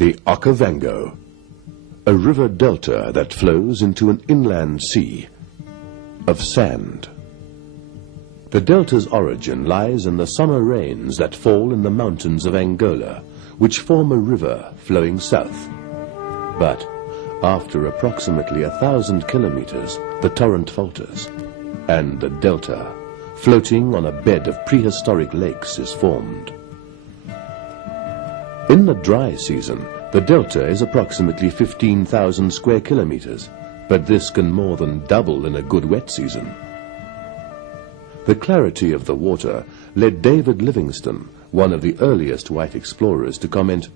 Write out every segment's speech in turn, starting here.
The Okavango, a river delta that flows into an inland sea of sand. The delta's origin lies in the summer rains that fall in the mountains of Angola, which form a river flowing south. But after approximately 1,000 kilometers, the torrent falters, and the delta, floating on a bed of prehistoric lakes, is formed. In the dry season, the delta is approximately 15,000 square kilometers, but this can more than double in a good wet season. The clarity of the water led David Livingstone, one of the earliest white explorers, to comment,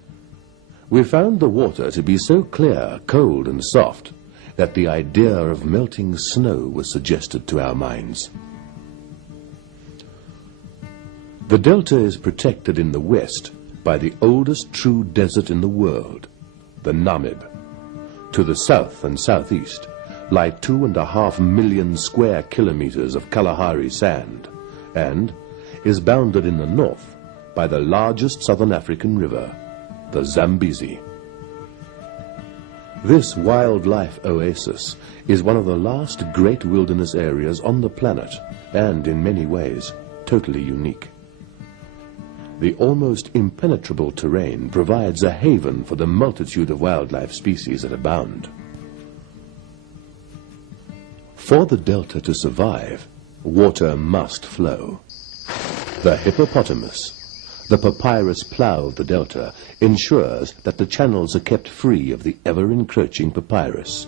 "We found the water to be so clear, cold and soft that the idea of melting snow was suggested to our minds." The delta is protected in the west by the oldest true desert in the world, the Namib. To the south and southeast lie 2.5 million square kilometers of Kalahari sand, and is bounded in the north by the largest southern African river, the Zambezi. This wildlife oasis is one of the last great wilderness areas on the planet, and in many ways totally unique. The almost impenetrable terrain provides a haven for the multitude of wildlife species that abound. For the delta to survive, water must flow. The hippopotamus, the papyrus plough of the delta, ensures that the channels are kept free of the ever-encroaching papyrus,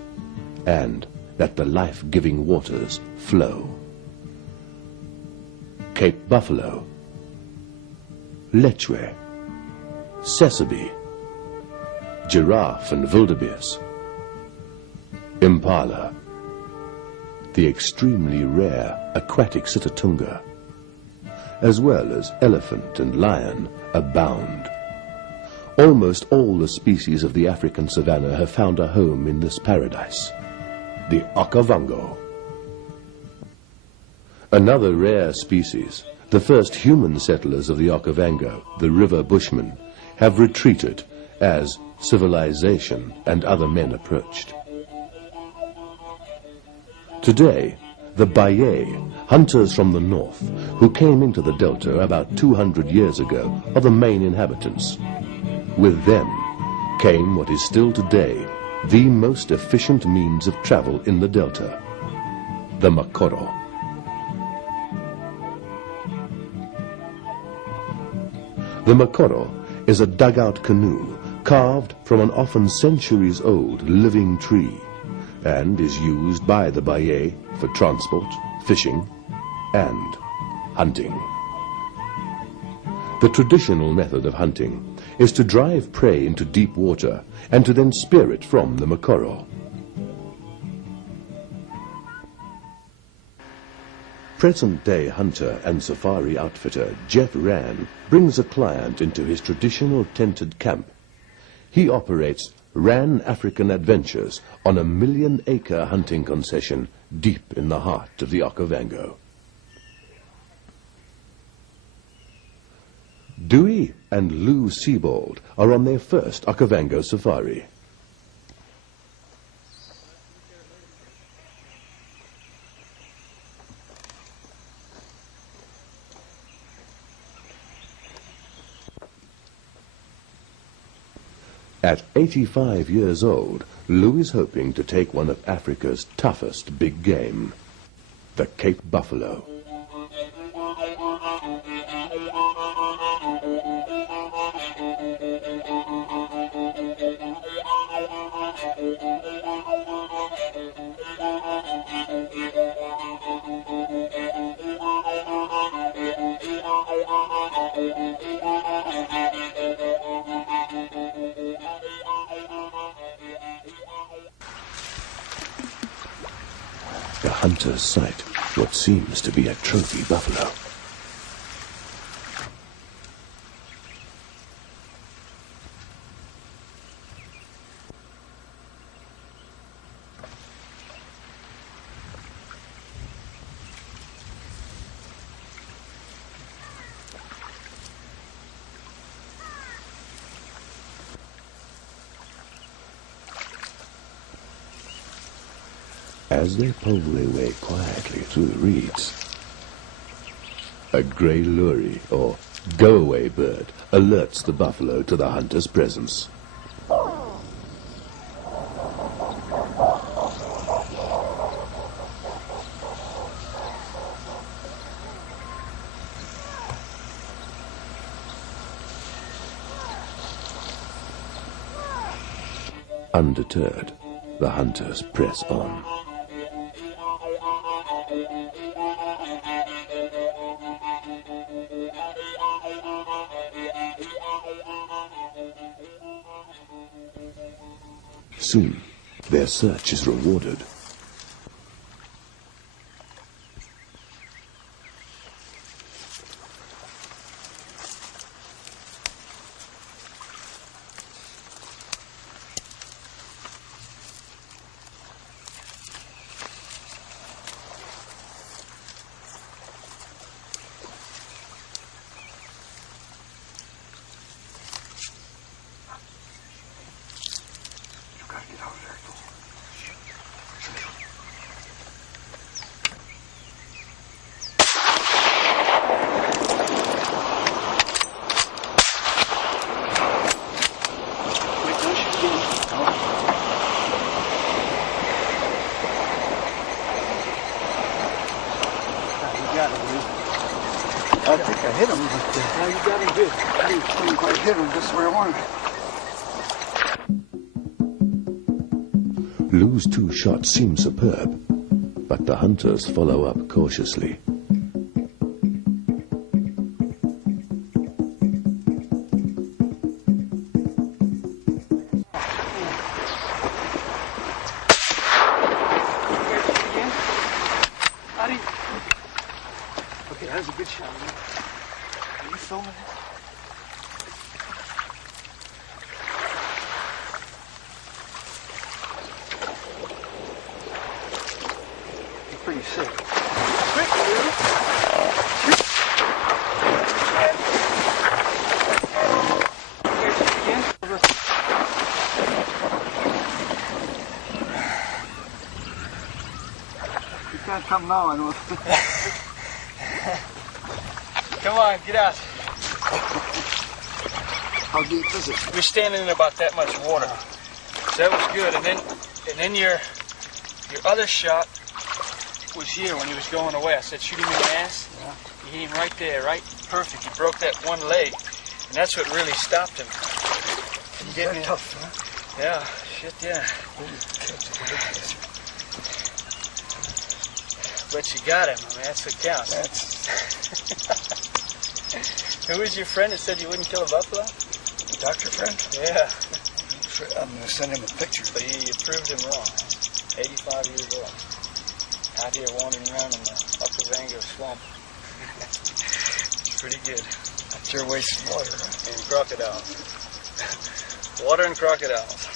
and that the life-giving waters flow. Cape buffalo, lechwe, sesame, giraffe and wildebeest, impala, the extremely rare aquatic sitatunga, as well as elephant and lion, abound. Almost all the species of the African savanna have found a home in this paradise, the Okavango. Another rare species, the first human settlers of the Okavango, the river bushmen, have retreated as civilization and other men approached. Today, the Baye, hunters from the north, who came into the delta about 200 years ago, are the main inhabitants. With them came what is still today the most efficient means of travel in the delta, the Mokoro. The Mokoro is a dugout canoe carved from an often centuries-old living tree and is used by the Baye for transport, fishing, and hunting. The traditional method of hunting is to drive prey into deep water and to then spear it from the Mokoro. Present-day hunter and safari outfitter Jeff Rann brings a client into his traditional tented camp. He operates Rann African Adventures on a 1 million-acre hunting concession deep in the heart of the Okavango. Dewey and Lou Siebold are on their first Okavango safari. At 85 years old, Lou is hoping to take one of Africa's toughest big game, the Cape buffalo. The hunters sight what seems to be a trophy buffalo. As they pole their way quietly through the reeds, a grey lory, or go-away bird, alerts the buffalo to the hunter's presence. Undeterred, the hunters press on. Soon, their search is rewarded. I think I hit him, but no, you got him good. I didn't quite hit him just where I wanted. Lou's two shots seem superb, but the hunters follow up cautiously. Okay, that was a good shot. Are you filming it? You're pretty sick. Quick, dude. You can't come now, I know. Come on, get out. How deep is it? We're standing in about that much water. So that was good. And then your other shot was here when he was going away. I said, shoot him in the ass. Yeah. You hit him right there, right? Perfect. He broke that one leg. And that's what really stopped him. You get tough, huh? Yeah, shit, yeah. But you got him. I mean, that's what counts. Who was your friend that said you wouldn't kill a buffalo? The doctor friend? Yeah. I'm going to send him a picture. But you proved him wrong. 85 years old. Out here wandering around in the Okavango swamp. It's pretty good. That's your waste of water, huh? And crocodiles. Water and crocodiles.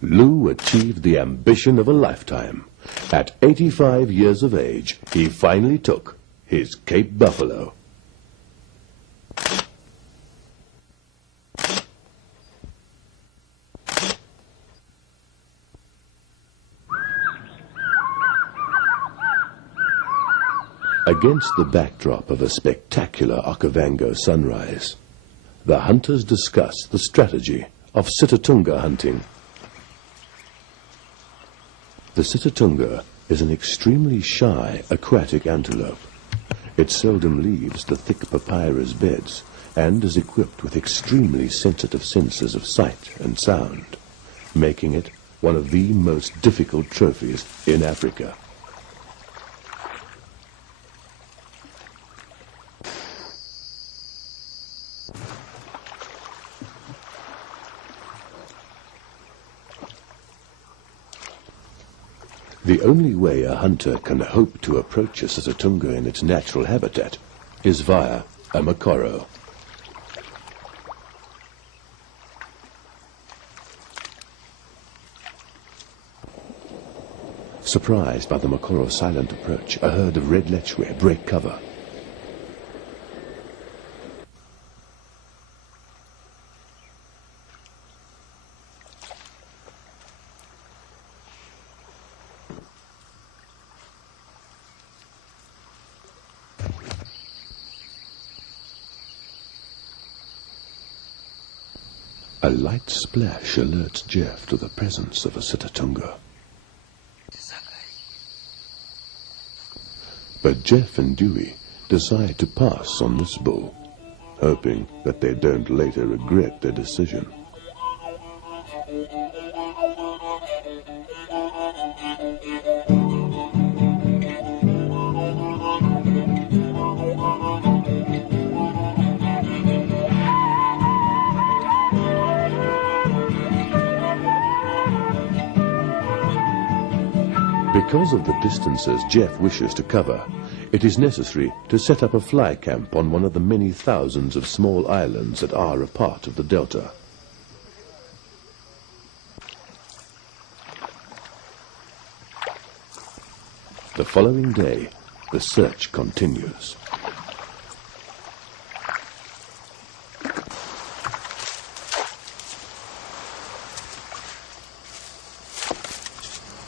Lou achieved the ambition of a lifetime. At 85 years of age, he finally took his Cape buffalo. Against the backdrop of a spectacular Okavango sunrise, the hunters discuss the strategy of sitatunga hunting. The sitatunga is an extremely shy aquatic antelope. It seldom leaves the thick papyrus beds and is equipped with extremely sensitive senses of sight and sound, making it one of the most difficult trophies in Africa. The only way a hunter can hope to approach a sitatunga in its natural habitat is via a Mokoro. Surprised by the Mokoro's silent approach, a herd of red lechwe break cover. A light splash alerts Jeff to the presence of a sitatunga. But Jeff and Dewey decide to pass on this bull, hoping that they don't later regret their decision. Because of the distances Jeff wishes to cover, it is necessary to set up a fly camp on one of the many thousands of small islands that are a part of the delta. The following day, the search continues.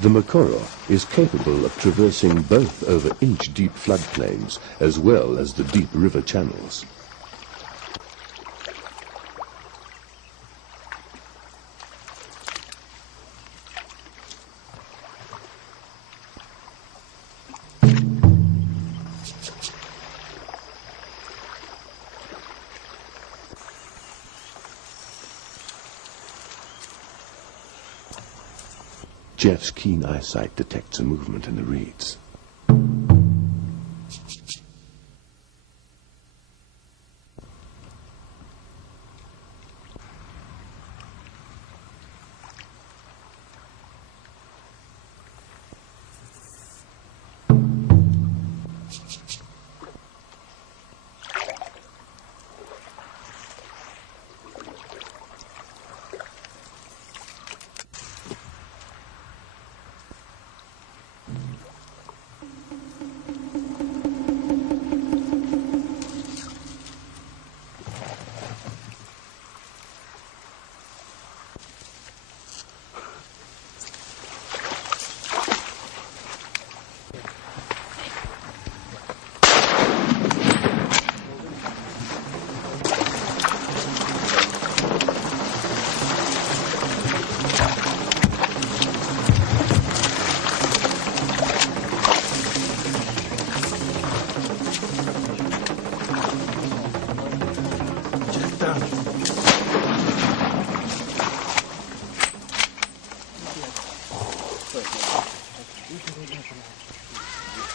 The Mokoro is capable of traversing both over inch-deep floodplains as well as the deep river channels. Jeff's keen eyesight detects a movement in the reeds.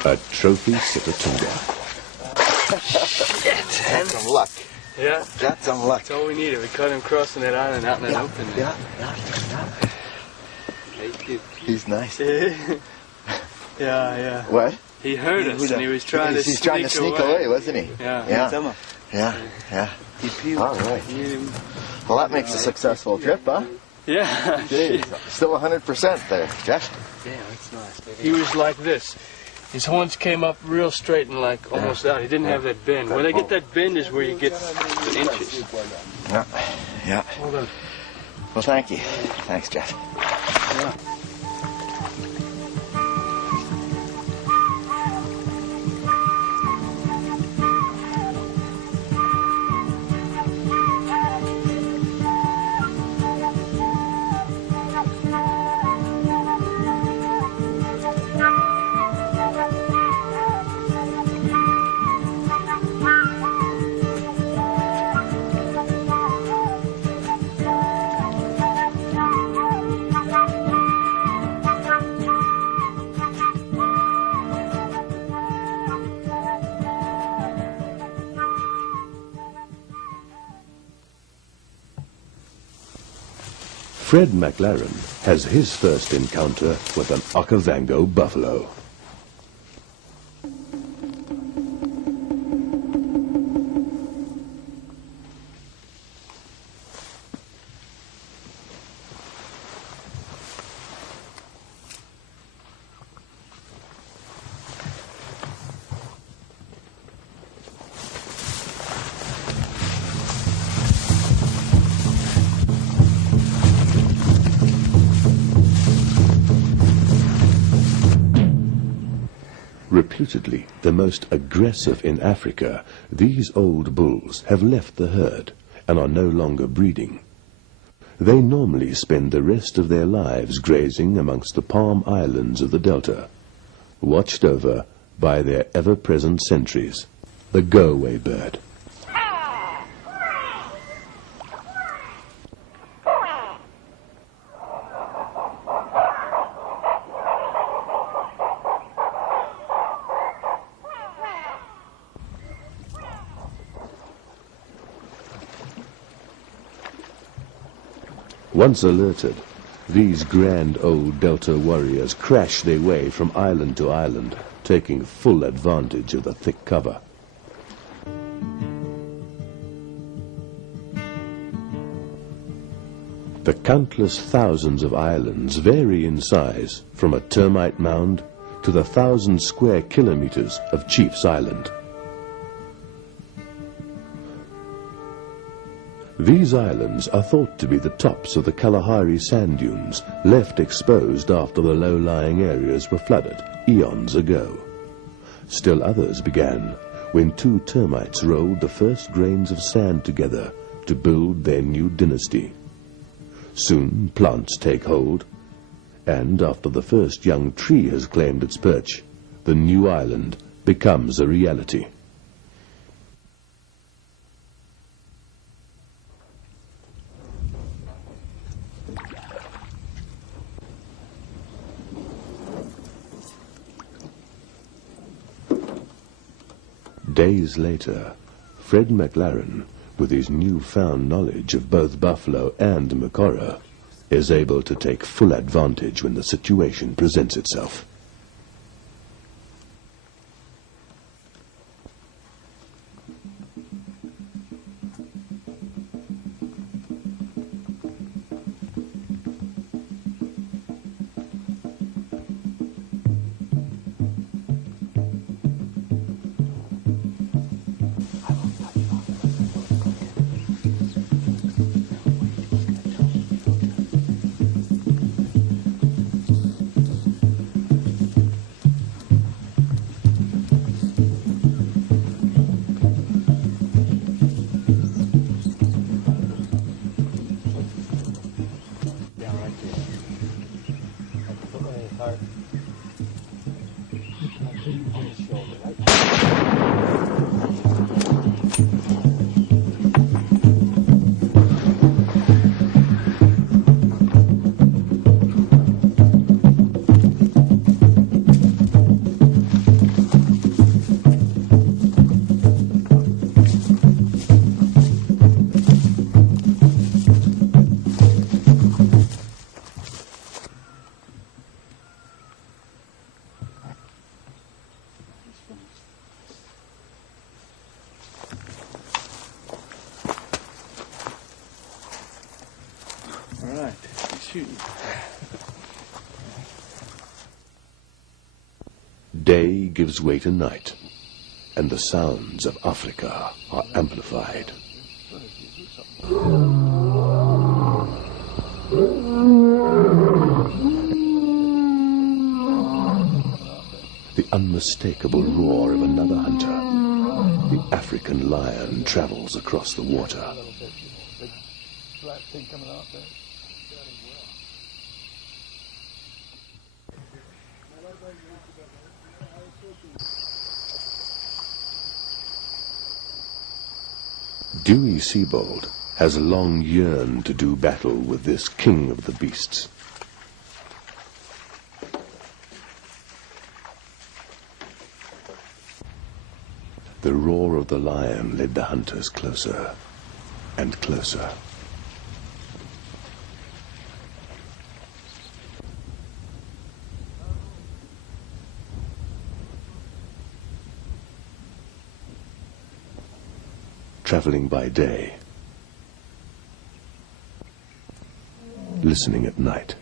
A trophy sitatunga. That's some luck. Yeah. That's some luck. That's all we needed. We caught him crossing that island out in an open. Yeah. He's nice. Yeah. What? He heard us and he was trying to He's trying to sneak away, wasn't he? Yeah. Yeah. All right. Well, that makes a successful trip, huh? Yeah. Jeez. Still 100% there, Jeff. Yeah, that's nice. He was like this. His horns came up real straight and like almost out. He didn't have that bend. Where they get that bend is where you get the inches. Yeah. Hold on. Well, thank you. Thanks, Jeff. Yeah. Fred McLaren has his first encounter with an Okavango buffalo. Reputedly the most aggressive in Africa, these old bulls have left the herd and are no longer breeding. They normally spend the rest of their lives grazing amongst the palm islands of the delta, watched over by their ever-present sentries, the go-away bird. Once alerted, these grand old delta warriors crash their way from island to island, taking full advantage of the thick cover. The countless thousands of islands vary in size, from a termite mound to the 1,000 square kilometers of Chief's Island. These islands are thought to be the tops of the Kalahari sand dunes, left exposed after the low-lying areas were flooded eons ago. Still others began when two termites rolled the first grains of sand together to build their new dynasty. Soon plants take hold, and after the first young tree has claimed its perch, the new island becomes a reality. Days later, Fred McLaren, with his newfound knowledge of both buffalo and Mokoro, is able to take full advantage when the situation presents itself. Day gives way to night, and the sounds of Africa are amplified. The unmistakable roar of another hunter. The African lion travels across the water. Dewey Seabold has long yearned to do battle with this king of the beasts. The roar of the lion led the hunters closer and closer. traveling by day, listening at night.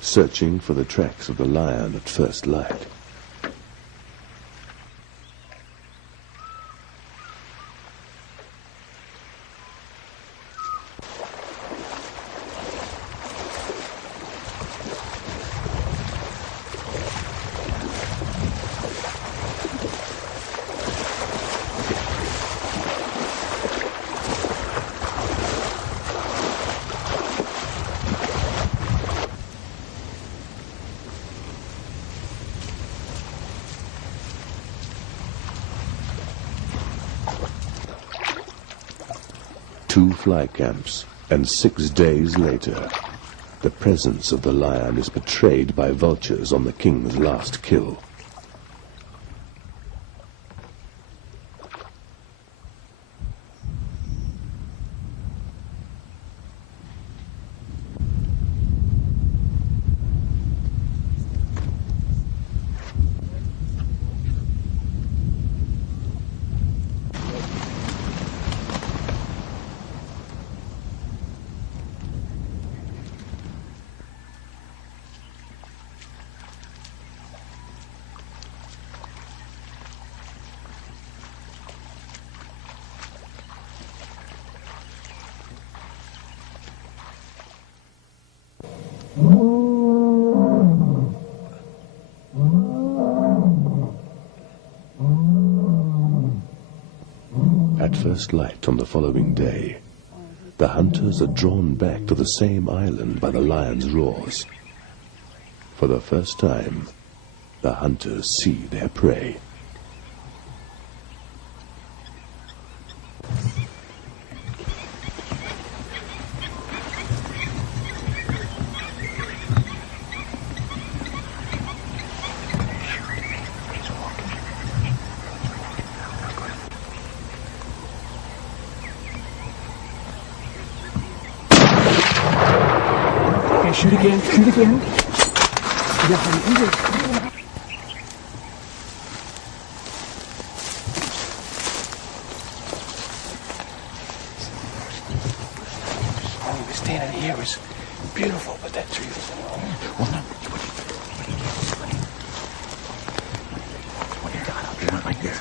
Searching for the tracks of the lion at first light. Two fly camps, and 6 days later, the presence of the lion is betrayed by vultures on the king's last kill. At first light on the following day, the hunters are drawn back to the same island by the lion's roars. For the first time, the hunters see their prey. Shoot again, shoot again. Yeah, When we were standing here, it was beautiful, but that tree was well, no. What you got up there like this?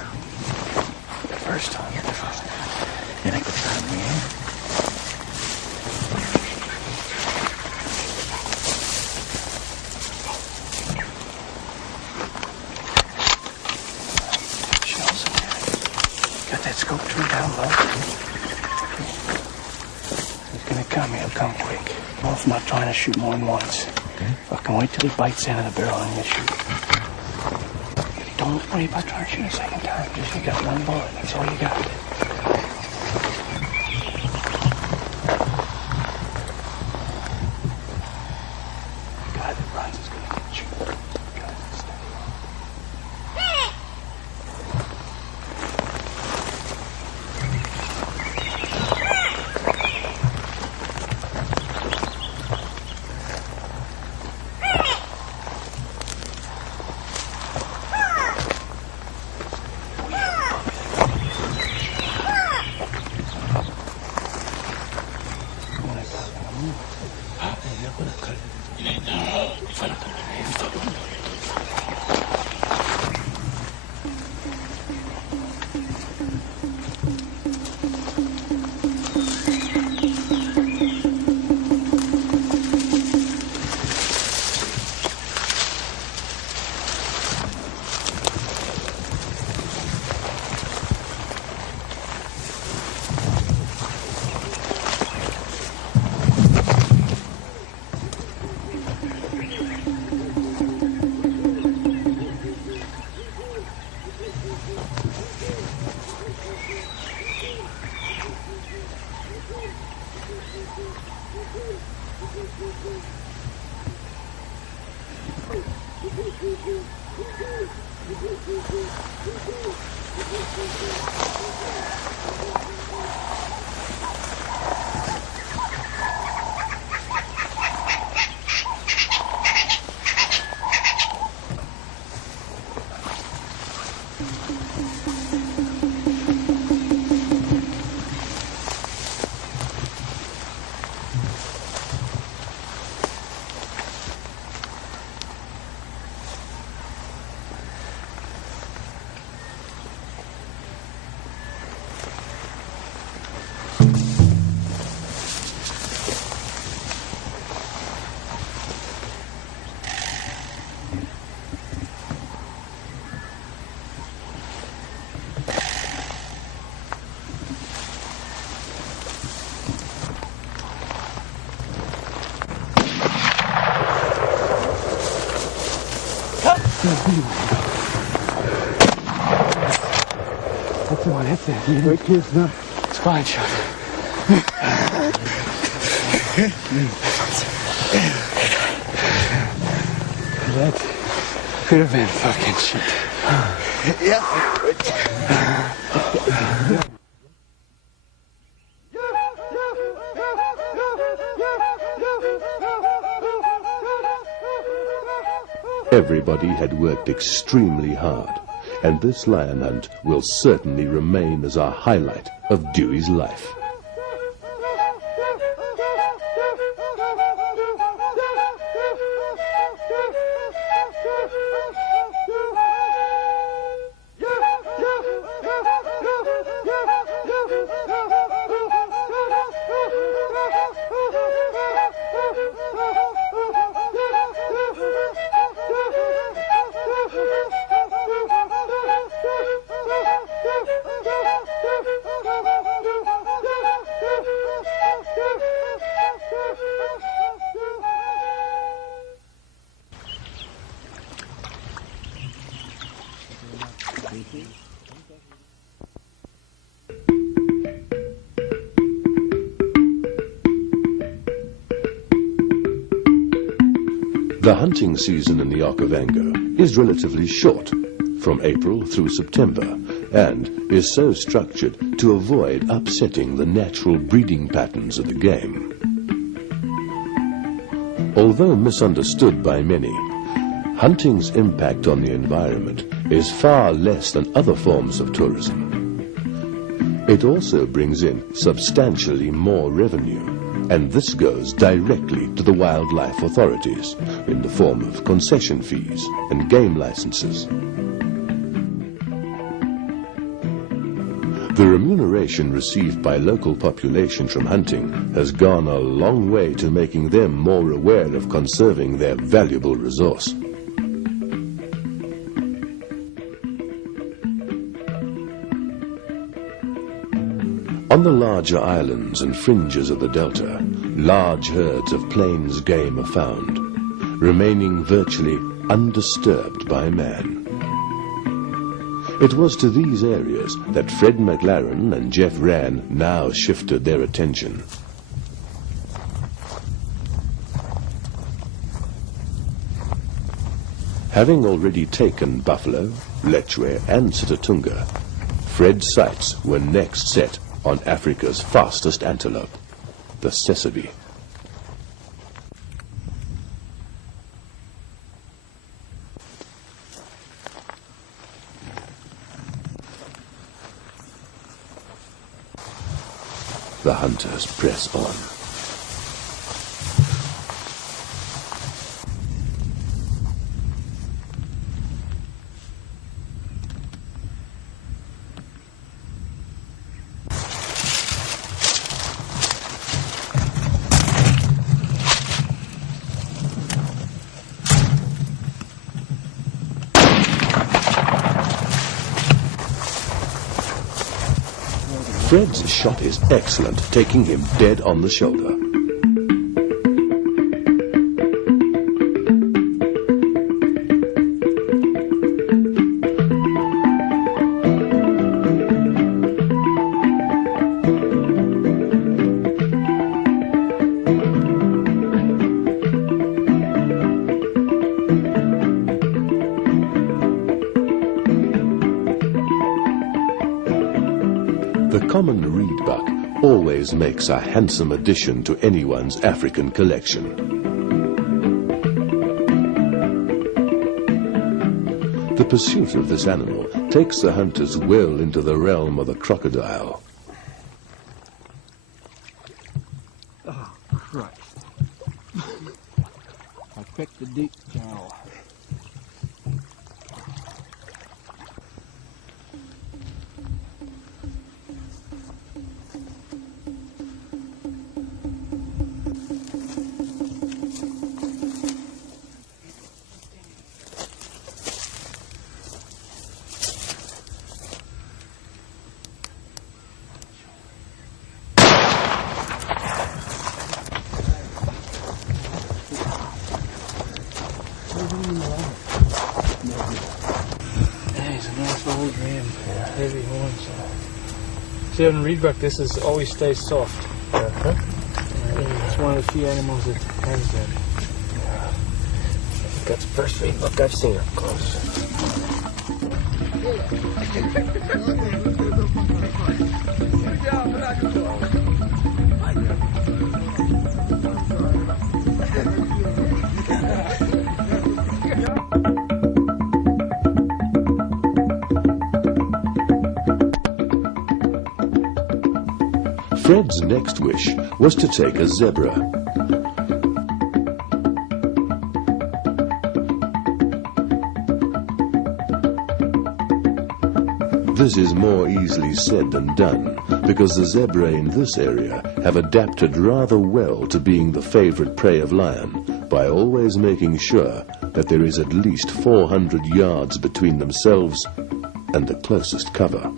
the first time. And I could try me in. Scope tree down low. He's gonna come, he'll come quick. Well, if I'm not trying to shoot more than once. Okay. I can wait till he bites into the barrel and you shoot. Don't worry about trying to shoot a second time. Just you got one bullet, that's all you got. The guy that runs is gonna get you. That's the one, that's it. Wait, kids, no. It's fine, shot. That could have been fucking shit. Yeah. Everybody had worked extremely hard, and this lion hunt will certainly remain as a highlight of Dewey's life. The hunting season in the Okavango is relatively short, from April through September, and is so structured to avoid upsetting the natural breeding patterns of the game. Although misunderstood by many, hunting's impact on the environment is far less than other forms of tourism. It also brings in substantially more revenue, and this goes directly to the wildlife authorities in the form of concession fees and game licenses. The remuneration received by local population from hunting has gone a long way to making them more aware of conserving their valuable resource. On the larger islands and fringes of the delta, large herds of plains game are found, remaining virtually undisturbed by man. It was to these areas that Fred McLaren and Jeff Rann now shifted their attention. Having already taken buffalo, lechwe and sitatunga, Fred's sights were next set on Africa's fastest antelope, the sesame. The hunters press on. Fred's shot is excellent, taking him dead on the shoulder. The common reedbuck always makes a handsome addition to anyone's African collection. The pursuit of this animal takes the hunters well into the realm of the crocodile. Oh, Christ. I picked the deep channel. Heavy horns. See, on reedbuck, this is always stays soft. It's one of the few animals that has that. I think that's the first reedbuck I've seen up close. Fred's next wish was to take a zebra. This is more easily said than done, because the zebra in this area have adapted rather well to being the favorite prey of lion, by always making sure that there is at least 400 yards between themselves and the closest cover.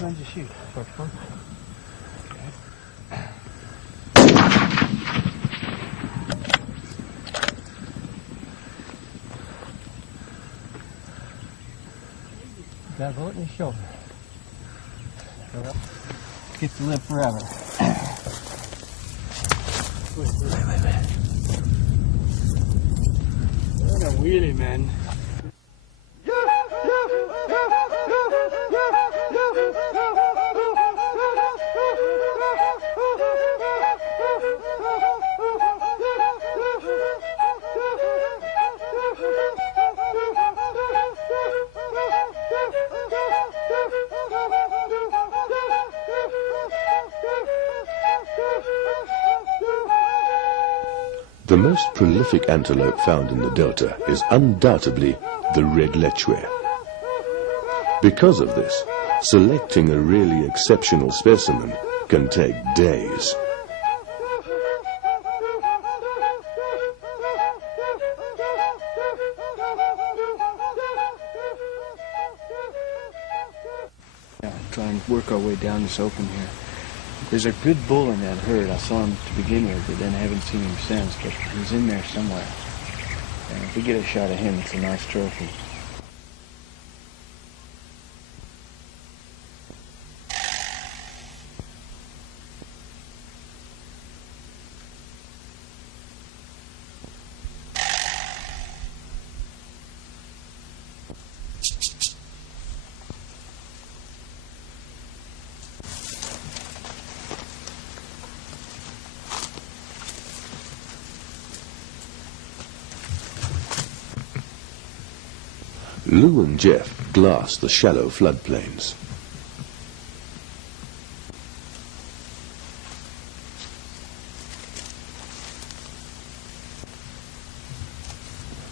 When did you shoot? First one. Got a bullet in his shoulder. Gets to live forever. Wait. What a wheelie, man. The most prolific antelope found in the delta is undoubtedly the red lechwe. Because of this, selecting a really exceptional specimen can take days. Try and work our way down this open here. There's a good bull in that herd. I saw him to begin with, but then I haven't seen him since, but he's in there somewhere. And if we get a shot of him, it's a nice trophy. Lou and Jeff glass the shallow floodplains.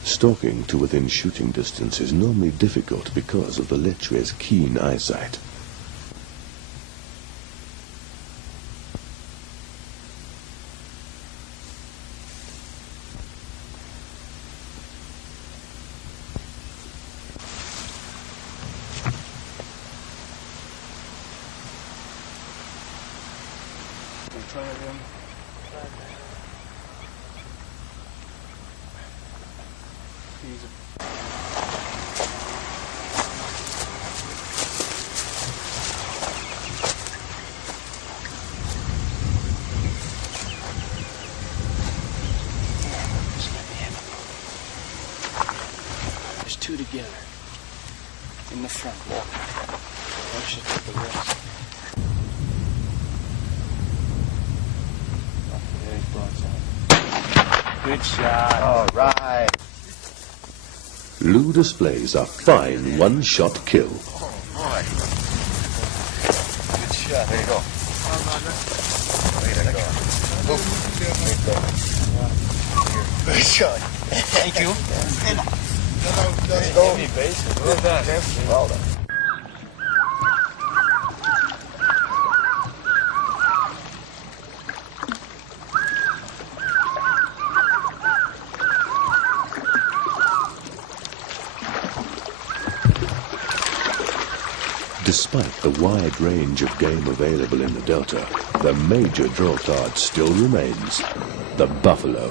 Stalking to within shooting distance is normally difficult because of the lechwe's keen eyesight. There's two together in the front. I should take the rest. There's broadside. Good shot. All right. Lou displays a fine one-shot kill. Oh, boy. Good shot. There you go. Way to go. Good shot. Thank you. There you go. Well done. Well done. Despite the wide range of game available in the Delta, the major draw card still remains the buffalo.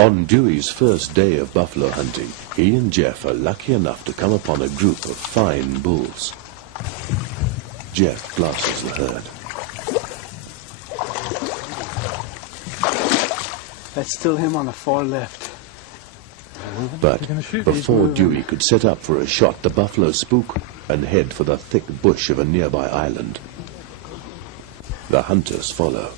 On Dewey's first day of buffalo hunting, he and Jeff are lucky enough to come upon a group of fine bulls. Jeff glasses the herd. That's still him on the far left. But before Dewey could set up for a shot, the buffalo spook and head for the thick bush of a nearby island. The hunters follow.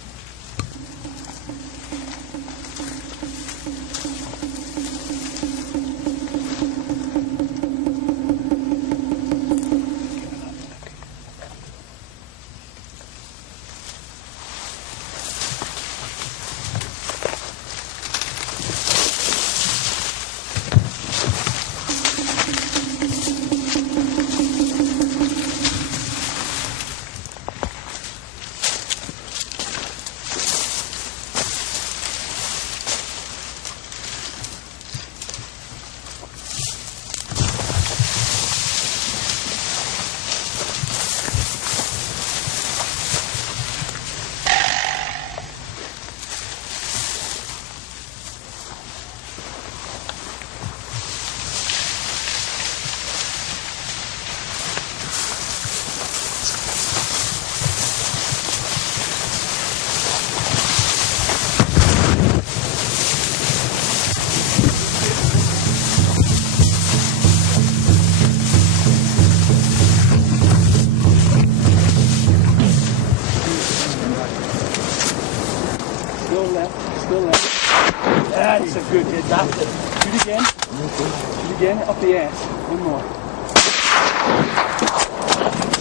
That's a good hit. That's it. Shoot again. Shoot again. Up the ass. One more.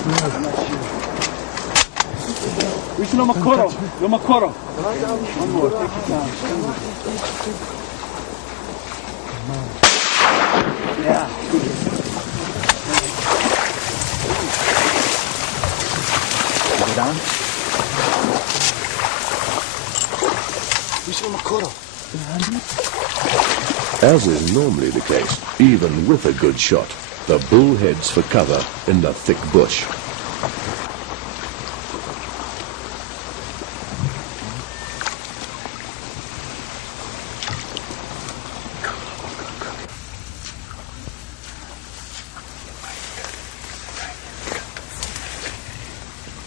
I'm not sure. Reach the Mokoro. The Mokoro. One more. Take your time. Yeah. Good hit. Go down. Reach the Mokoro. As is normally the case, even with a good shot, the bull heads for cover in the thick bush.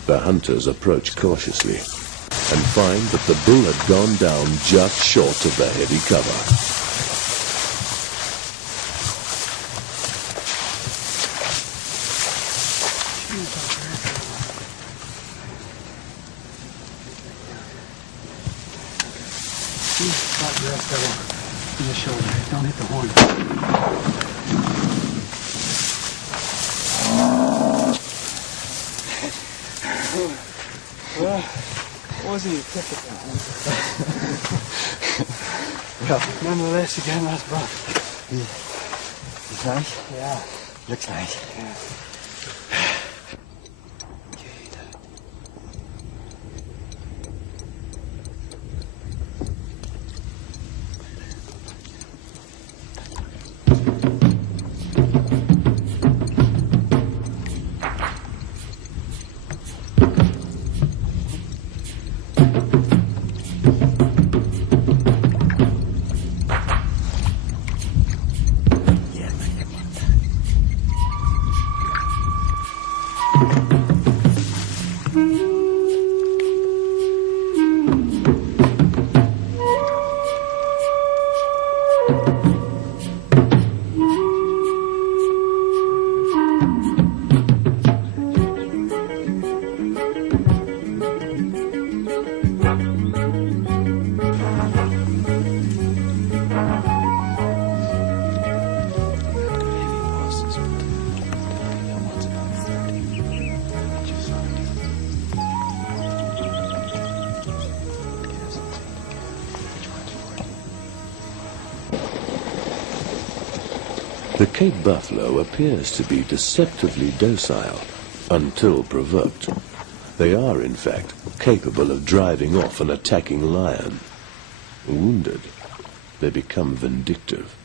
The hunters approach cautiously and find that the bull had gone down just short of the heavy cover. In the shoulder. Don't hit the horn. Well, it wasn't your typical one. Well, nonetheless, you got a nice buck. It's nice? Yeah. Looks nice. Yeah. The Cape buffalo appears to be deceptively docile until provoked. They are, in fact, capable of driving off an attacking lion. Wounded, they become vindictive.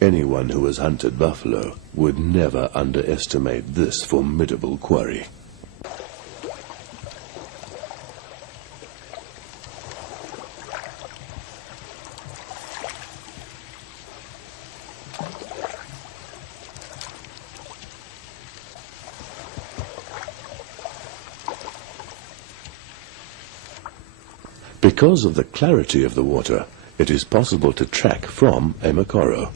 Anyone who has hunted buffalo would never underestimate this formidable quarry. Because of the clarity of the water, it is possible to track from a Mokoro.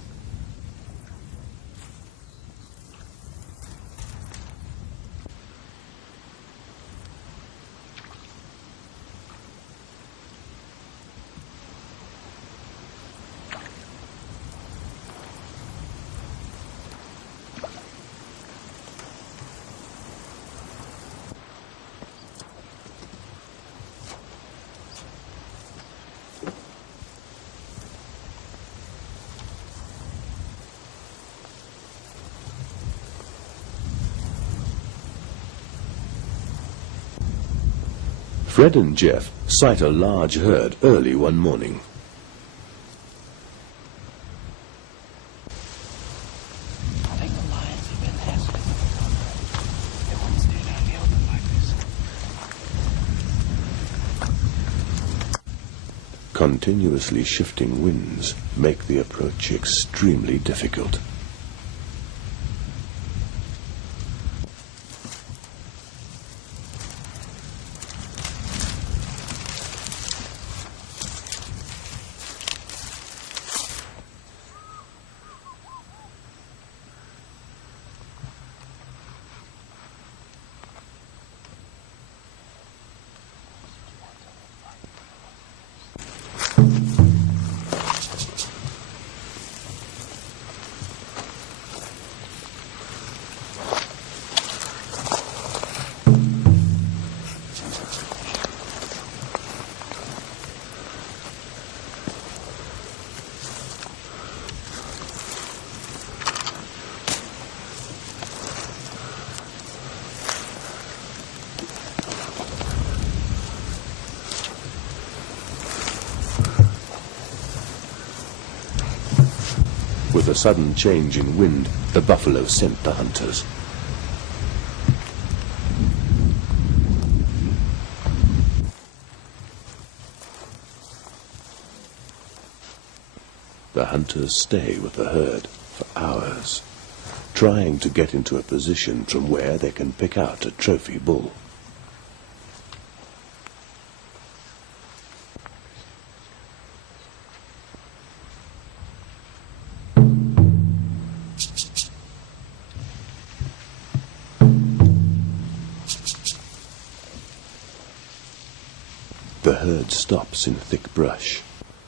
Fred and Jeff sight a large herd early one morning. I think the lions have been asking. They won't stay out in the open like this. Continuously shifting winds make the approach extremely difficult. With a sudden change in wind, the buffalo scent the hunters. The hunters stay with the herd for hours, trying to get into a position from where they can pick out a trophy bull. The herd stops in thick brush,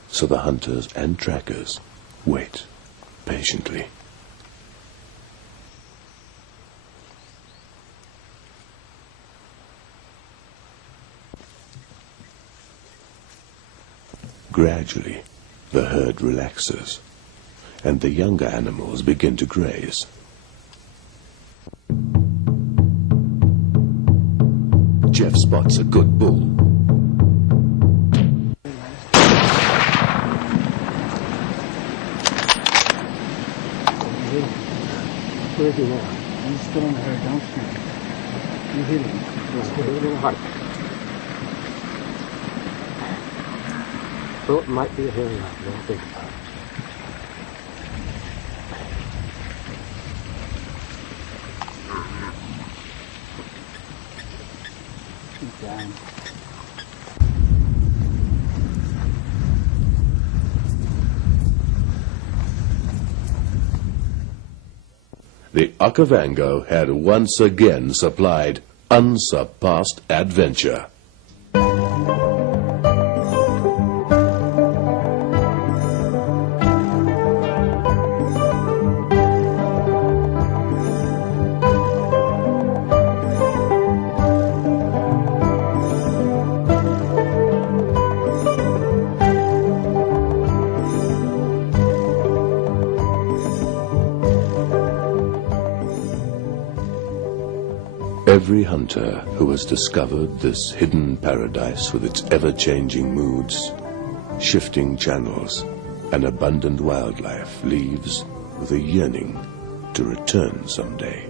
so the hunters and trackers wait patiently. Gradually, the herd relaxes, and the younger animals begin to graze. Jeff spots a good bull. Where is he now? He's still in the herd downstream. You hit him. Hit him a little hard. So it might be a hairy rat, but don't think about it. He's down. The Okavango had once again supplied unsurpassed adventure. Every hunter who has discovered this hidden paradise with its ever-changing moods, shifting channels, and abundant wildlife leaves with a yearning to return someday.